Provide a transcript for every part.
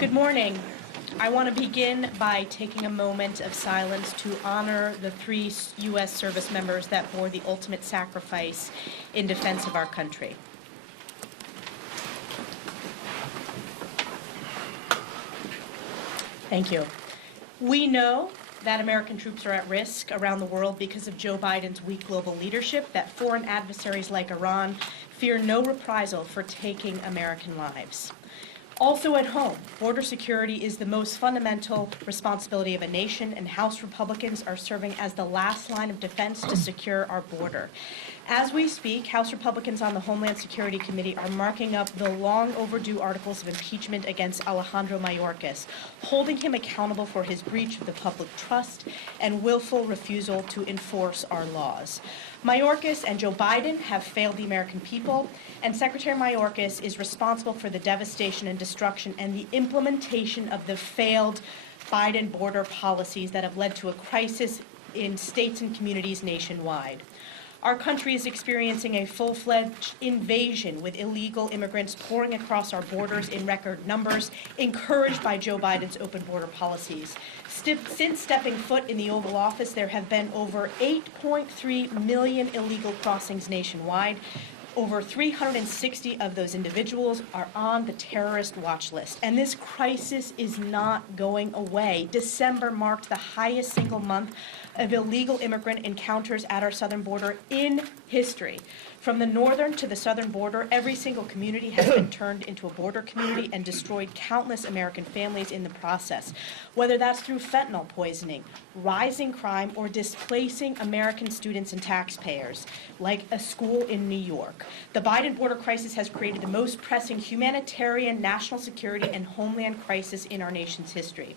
Good morning. I want to begin by taking a moment of silence to honor the 3 U.S. service members that bore the ultimate sacrifice in defense of our country. Thank you. We know that American troops are at risk around the world because of Joe Biden's weak global leadership, that foreign adversaries like Iran fear no reprisal for taking American lives. Also at home, border security is the most fundamental responsibility of a nation, and House Republicans are serving as the last line of defense to secure our border. As we speak, House Republicans on the Homeland Security Committee are marking up the long overdue articles of impeachment against Alejandro Mayorkas, holding him accountable for his breach of the public trust and willful refusal to enforce our laws. Mayorkas and Joe Biden have failed the American people, and Secretary Mayorkas is responsible for the devastation and destruction and the implementation of the failed Biden border policies that have led to a crisis in states and communities nationwide. Our country is experiencing a full-fledged invasion with illegal immigrants pouring across our borders in record numbers, encouraged by Joe Biden's open border policies. Since stepping foot in the Oval Office, there have been over 8.3 million illegal crossings nationwide. Over 360 of those individuals are on the terrorist watch list, and this crisis is not going away. December marked the highest single month of illegal immigrant encounters at our southern border in history. From the northern to the southern border, every single community has been turned into a border community and destroyed countless American families in the process, whether that's through fentanyl poisoning, rising crime, or displacing American students and taxpayers, like a school in New York. The Biden border crisis has created the most pressing humanitarian, national security, and homeland crisis in our nation's history.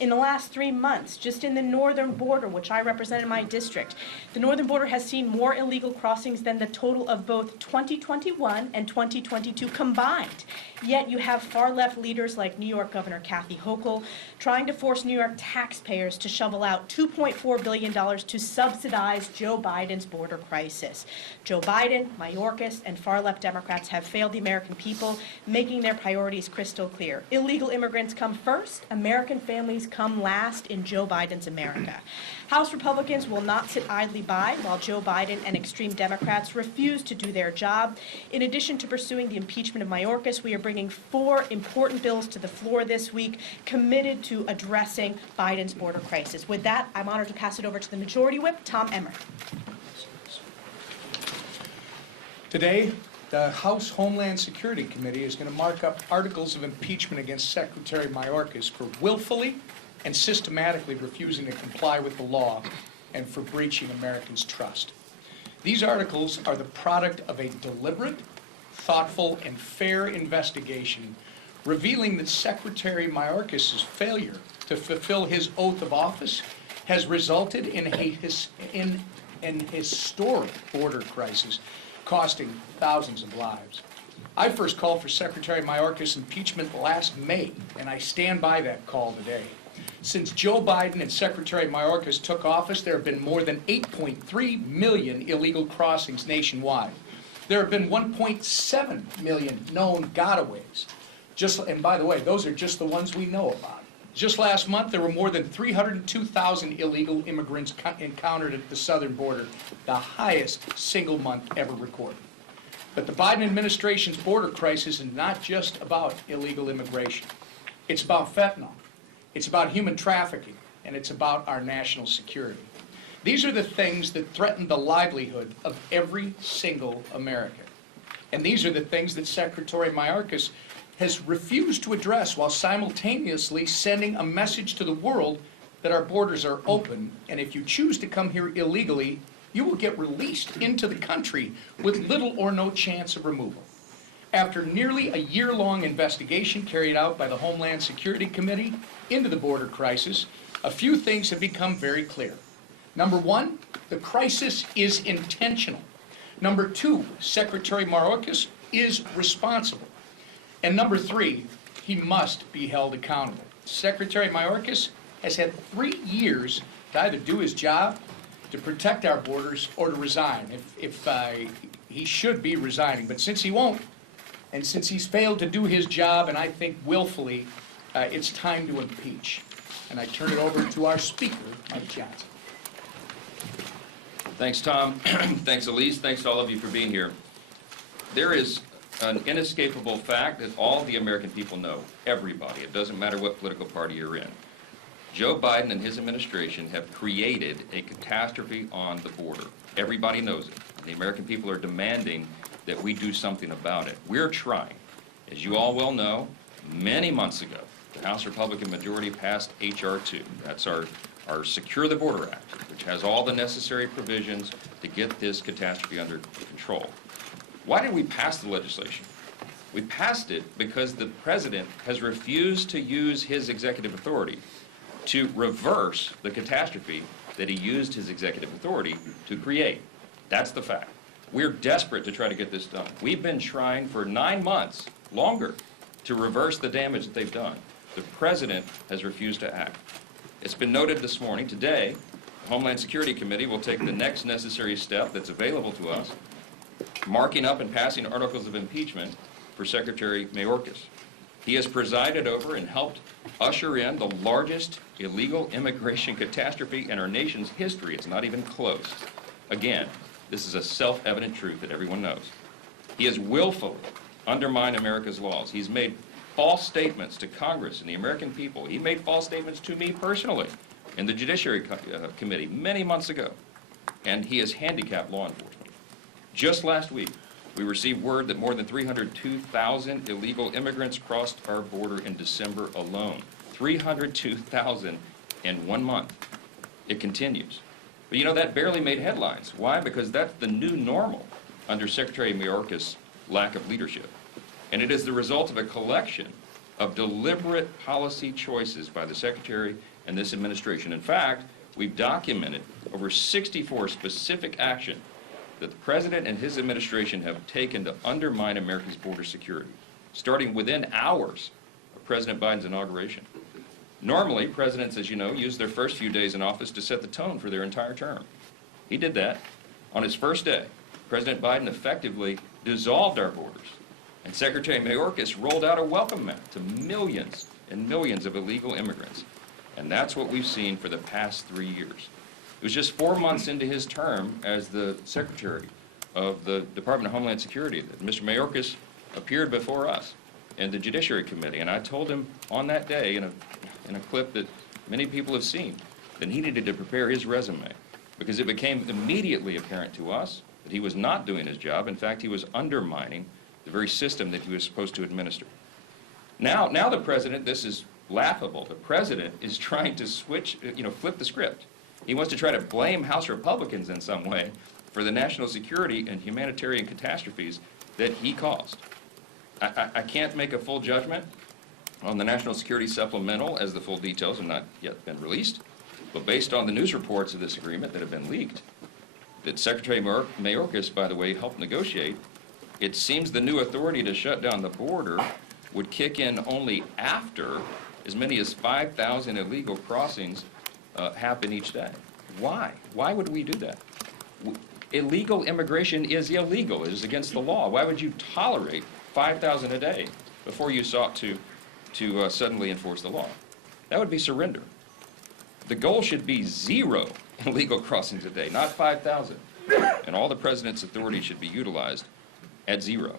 In the last 3 months, just in the northern border, which I represent in my district, the northern border has seen more illegal crossings than the total of both 2021 and 2022 combined. Yet you have far-left leaders like New York Governor Kathy Hochul trying to force New York taxpayers to shovel out $2.4 billion to subsidize Joe Biden's border crisis. Joe Biden, Mayorkas, and far-left Democrats have failed the American people, making their priorities crystal clear. Illegal immigrants come first, American families come last in Joe Biden's America. House Republicans will not sit idly by while Joe Biden and extreme Democrats refuse to do their job. In addition to pursuing the impeachment of Mayorkas, we are bringing 4 important bills to the floor this week committed to addressing Biden's border crisis. With that, I'm honored to pass it over to the Majority Whip, Tom Emmer. Today, the House Homeland Security Committee is going to mark up articles of impeachment against Secretary Mayorkas for willfully and systematically refusing to comply with the law and for breaching Americans' trust. These articles are the product of a deliberate, thoughtful, and fair investigation revealing that Secretary Mayorkas' failure to fulfill his oath of office has resulted in an historic border crisis costing thousands of lives. I first called for Secretary Mayorkas' impeachment last May, and I stand by that call today. Since Joe Biden and Secretary Mayorkas took office, there have been more than 8.3 million illegal crossings nationwide. There have been 1.7 million known gotaways. And by the way, those are just the ones we know about. Just last month, there were more than 302,000 illegal immigrants encountered at the southern border, the highest single month ever recorded. But the Biden administration's border crisis is not just about illegal immigration. It's about fentanyl. It's about human trafficking, and it's about our national security. These are the things that threaten the livelihood of every single American. And these are the things that Secretary Mayorkas has refused to address while simultaneously sending a message to the world that our borders are open, and if you choose to come here illegally, you will get released into the country with little or no chance of removal. After nearly a year-long investigation carried out by the Homeland Security Committee into the border crisis, a few things have become very clear. Number one, the crisis is intentional. Number two, Secretary Mayorkas is responsible. And number three, he must be held accountable. Secretary Mayorkas has had 3 years to either do his job, to protect our borders, or to resign. He should be resigning, but since he won't, and since he's failed to do his job, and I think willfully, it's time to impeach. And I turn it over to our speaker, Mike Johnson. Thanks, Tom. Thanks, Elise. Thanks to all of you for being here. There is an inescapable fact that all the American people know, everybody. It doesn't matter what political party you're in. Joe Biden and his administration have created a catastrophe on the border. Everybody knows it. The American people are demanding that we do something about it. We're trying. As you all well know, many months ago, the House Republican majority passed H.R. 2. That's our Secure the Border Act, which has all the necessary provisions to get this catastrophe under control. Why did we pass the legislation? We passed it because the president has refused to use his executive authority to reverse the catastrophe that he used his executive authority to create. That's the fact. We're desperate to try to get this done. We've been trying for 9 months, longer, to reverse the damage that they've done. The president has refused to act. It's been noted this morning, today, the Homeland Security Committee will take the next necessary step that's available to us, marking up and passing articles of impeachment for Secretary Mayorkas. He has presided over and helped usher in the largest illegal immigration catastrophe in our nation's history. It's not even close. Again, this is a self-evident truth that everyone knows. He has willfully undermined America's laws. He's made false statements to Congress and the American people. He made false statements to me personally in the Judiciary Committee many months ago. And he has handicapped law enforcement. Just last week, we received word that more than 302,000 illegal immigrants crossed our border in December alone. 302,000 in 1 month. It continues. But you know, that barely made headlines. Why? Because that's the new normal under Secretary Mayorkas' lack of leadership. And it is the result of a collection of deliberate policy choices by the Secretary and this administration. In fact, we've documented over 64 specific actions that the President and his administration have taken to undermine America's border security, starting within hours of President Biden's inauguration. Normally, presidents, as you know, use their first few days in office to set the tone for their entire term. He did that. On his first day, President Biden effectively dissolved our borders, and Secretary Mayorkas rolled out a welcome mat to millions and millions of illegal immigrants. And that's what we've seen for the past 3 years. It was just 4 months into his term as the Secretary of the Department of Homeland Security that Mr. Mayorkas appeared before us in the Judiciary Committee. And I told him on that day in a clip that many people have seen that he needed to prepare his resume because it became immediately apparent to us that he was not doing his job. In fact, he was undermining the very system that he was supposed to administer. Now the president, this is laughable. The president is trying to flip the script. He wants to try to blame House Republicans in some way for the national security and humanitarian catastrophes that he caused. I can't make a full judgment on the National Security Supplemental as the full details have not yet been released, but based on the news reports of this agreement that have been leaked, that Secretary Mayorkas, by the way, helped negotiate, it seems the new authority to shut down the border would kick in only after as many as 5,000 illegal crossings happen each day. Why? Why would we do that? Illegal immigration is illegal. It is against the law. Why would you tolerate 5,000 a day before you sought to suddenly enforce the law? That would be surrender. The goal should be 0 illegal crossings a day, not 5,000. And all the president's authority should be utilized at 0.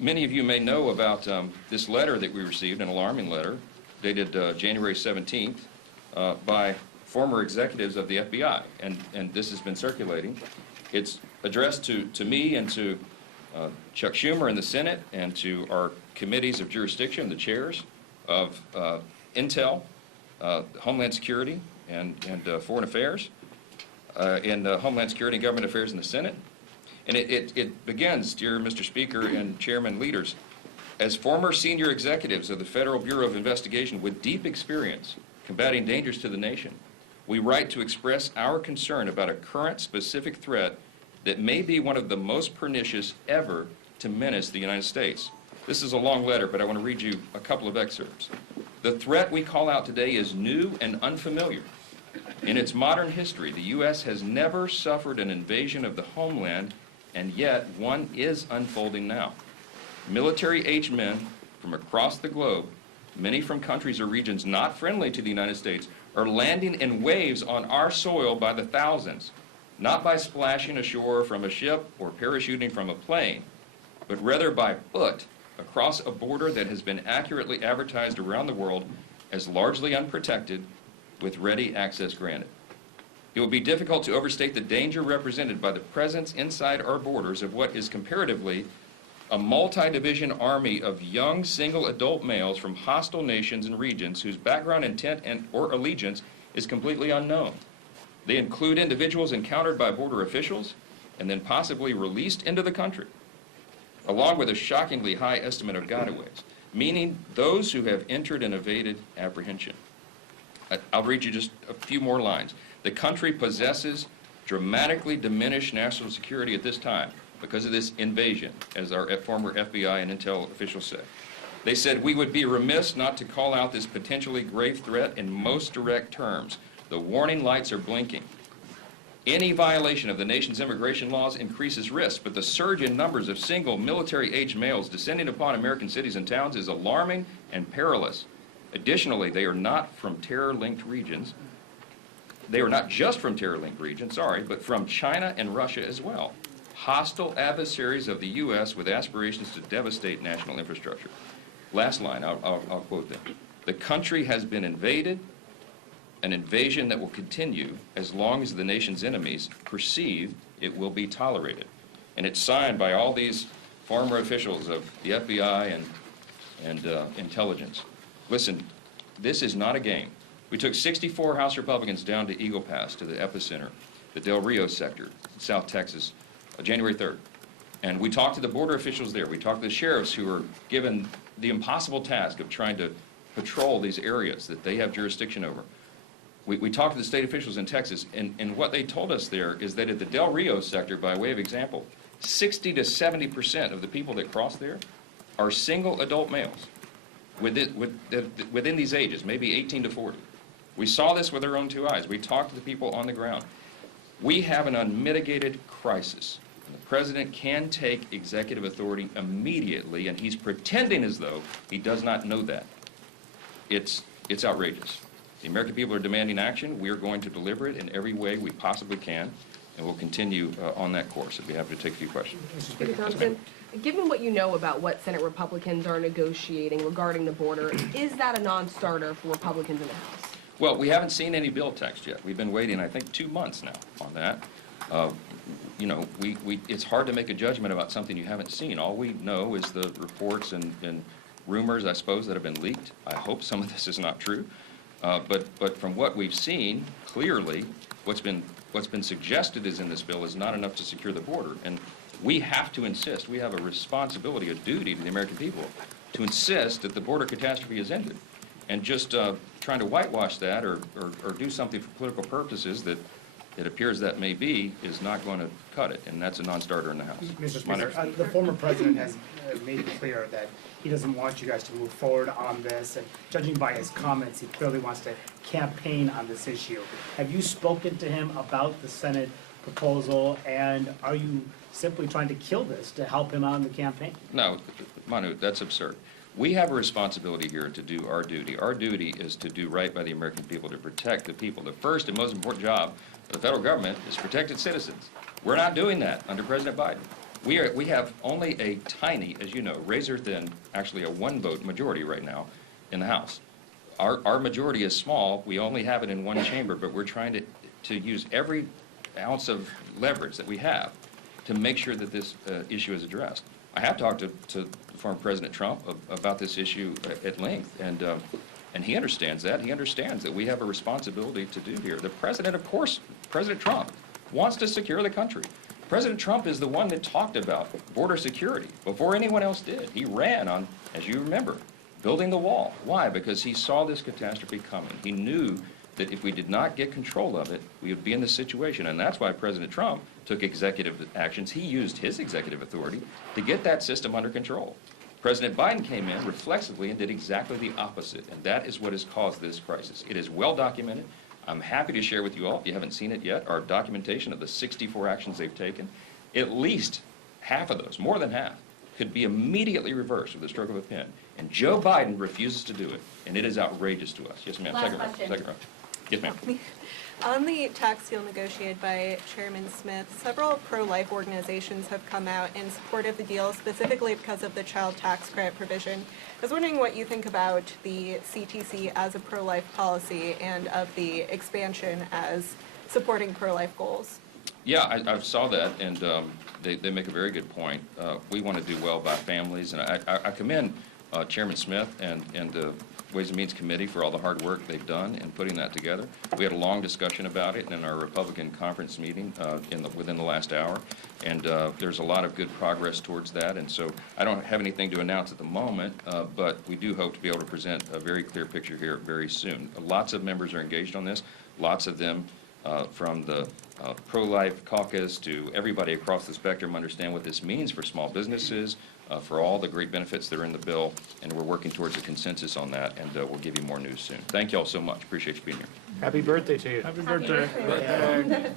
Many of you may know about this letter that we received, an alarming letter dated January 17th by former executives of the FBI, and this has been circulating. It's addressed to me and to Chuck Schumer in the Senate and to our committees of jurisdiction, the chairs of Intel, Homeland Security, and Foreign Affairs, and Homeland Security and Government Affairs in the Senate. And it begins, dear Mr. Speaker and Chairman leaders, as former senior executives of the Federal Bureau of Investigation with deep experience combating dangers to the nation, we write to express our concern about a current specific threat that may be one of the most pernicious ever to menace the United States. This is a long letter, but I want to read you a couple of excerpts. The threat we call out today is new and unfamiliar. In its modern history, the U.S. has never suffered an invasion of the homeland, and yet one is unfolding now. Military-aged men from across the globe many from countries or regions not friendly to the United States, are landing in waves on our soil by the thousands, not by splashing ashore from a ship or parachuting from a plane, but rather by foot across a border that has been accurately advertised around the world as largely unprotected, with ready access granted. It will be difficult to overstate the danger represented by the presence inside our borders of what is comparatively a multi-division army of young single adult males from hostile nations and regions whose background, intent, or allegiance is completely unknown. They include individuals encountered by border officials and then possibly released into the country, along with a shockingly high estimate of gotaways, meaning those who have entered and evaded apprehension. I'll read you just a few more lines. The country possesses dramatically diminished national security at this time because of this invasion, as our former FBI and intel officials said. They said, we would be remiss not to call out this potentially grave threat in most direct terms. The warning lights are blinking. Any violation of the nation's immigration laws increases risk, but the surge in numbers of single military-aged males descending upon American cities and towns is alarming and perilous. Additionally, they are not from terror-linked regions. They are not just from terror-linked regions, but from China and Russia as well. Hostile adversaries of the U.S. with aspirations to devastate national infrastructure. Last line, I'll quote them. The country has been invaded, an invasion that will continue as long as the nation's enemies perceive it will be tolerated. And it's signed by all these former officials of the FBI and intelligence. Listen, this is not a game. We took 64 House Republicans down to Eagle Pass, to the epicenter, the Del Rio sector, South Texas, January 3rd. And we talked to the border officials there. We talked to the sheriffs who were given the impossible task of trying to patrol these areas that they have jurisdiction over. We talked to the state officials in Texas, and what they told us there is that at the Del Rio sector, by way of example, 60 to 70% of the people that cross there are single adult males within these ages, maybe 18 to 40. We saw this with our own two eyes. We talked to the people on the ground. We have an unmitigated crisis. The president can take executive authority immediately, and he's pretending as though he does not know that. It's outrageous. The American people are demanding action. We are going to deliver it in every way we possibly can, and we'll continue on that course. I'd be happy to take a few questions. Speaker Thompson, given what you know about what Senate Republicans are negotiating regarding the border, is that a non-starter for Republicans in the House? Well, we haven't seen any bill text yet. We've been waiting, I think, 2 months now on that. You know, it's hard to make a judgment about something you haven't seen. All we know is the reports and rumors, I suppose, that have been leaked. I hope some of this is not true. But from what we've seen, clearly, what's been suggested is in this bill is not enough to secure the border. And we have to insist. We have a responsibility, a duty to the American people to insist that the border catastrophe is ended. And just trying to whitewash that or do something for political purposes that it appears that may be is not going to cut it, and that's a non-starter in the House. Mr. Speaker, the former president has made it clear that he doesn't want you guys to move forward on this, and judging by his comments, he clearly wants to campaign on this issue. Have you spoken to him about the Senate proposal, and are you simply trying to kill this to help him out in the campaign? No, Manu, that's absurd. We have a responsibility here to do our duty. Our duty is to do right by the American people, to protect the people. The first and most important job of the federal government is to protect its citizens. We're not doing that under President Biden. We have only a tiny, as you know, razor thin, actually a one-vote majority right now in the House. Our majority is small. We only have it in one chamber, but we're trying to use every ounce of leverage that we have to make sure that this issue is addressed. I have talked to former President Trump about this issue at length, and he understands that. He understands that we have a responsibility to do here. The president, of course, President Trump, wants to secure the country. President Trump is the one that talked about border security before anyone else did. He ran on, as you remember, building the wall. Why? Because he saw this catastrophe coming. He knew that if we did not get control of it, we would be in this situation. And that's why President Trump took executive actions. He used his executive authority to get that system under control. President Biden came in reflexively and did exactly the opposite, and that is what has caused this crisis. It is well documented. I'm happy to share with you all, if you haven't seen it yet, our documentation of the 64 actions they've taken. At least half of those, more than half, could be immediately reversed with the stroke of a pen. And Joe Biden refuses to do it, and it is outrageous to us. Yes, ma'am. Last Second row. question. Second row. Yes, ma'am. On the tax deal negotiated by Chairman Smith, several pro-life organizations have come out in support of the deal, specifically because of the child tax credit provision. I was wondering what you think about the CTC as a pro-life policy and of the expansion as supporting pro-life goals. Yeah, I saw that, and they make a very good point. We want to do well by families, and I commend Chairman Smith and the Ways and Means Committee for all the hard work they've done in putting that together. We had a long discussion about it in our Republican conference meeting within the last hour, and there's a lot of good progress towards that. And so I don't have anything to announce at the moment, but we do hope to be able to present a very clear picture here very soon. Lots of members are engaged on this, lots of them from the pro-life caucus to everybody across the spectrum understand what this means for small businesses, for all the great benefits that are in the bill, and we're working towards a consensus on that, and we'll give you more news soon. Thank you all so much. Appreciate you being here. Happy birthday to you. Happy birthday. Birthday. Happy birthday.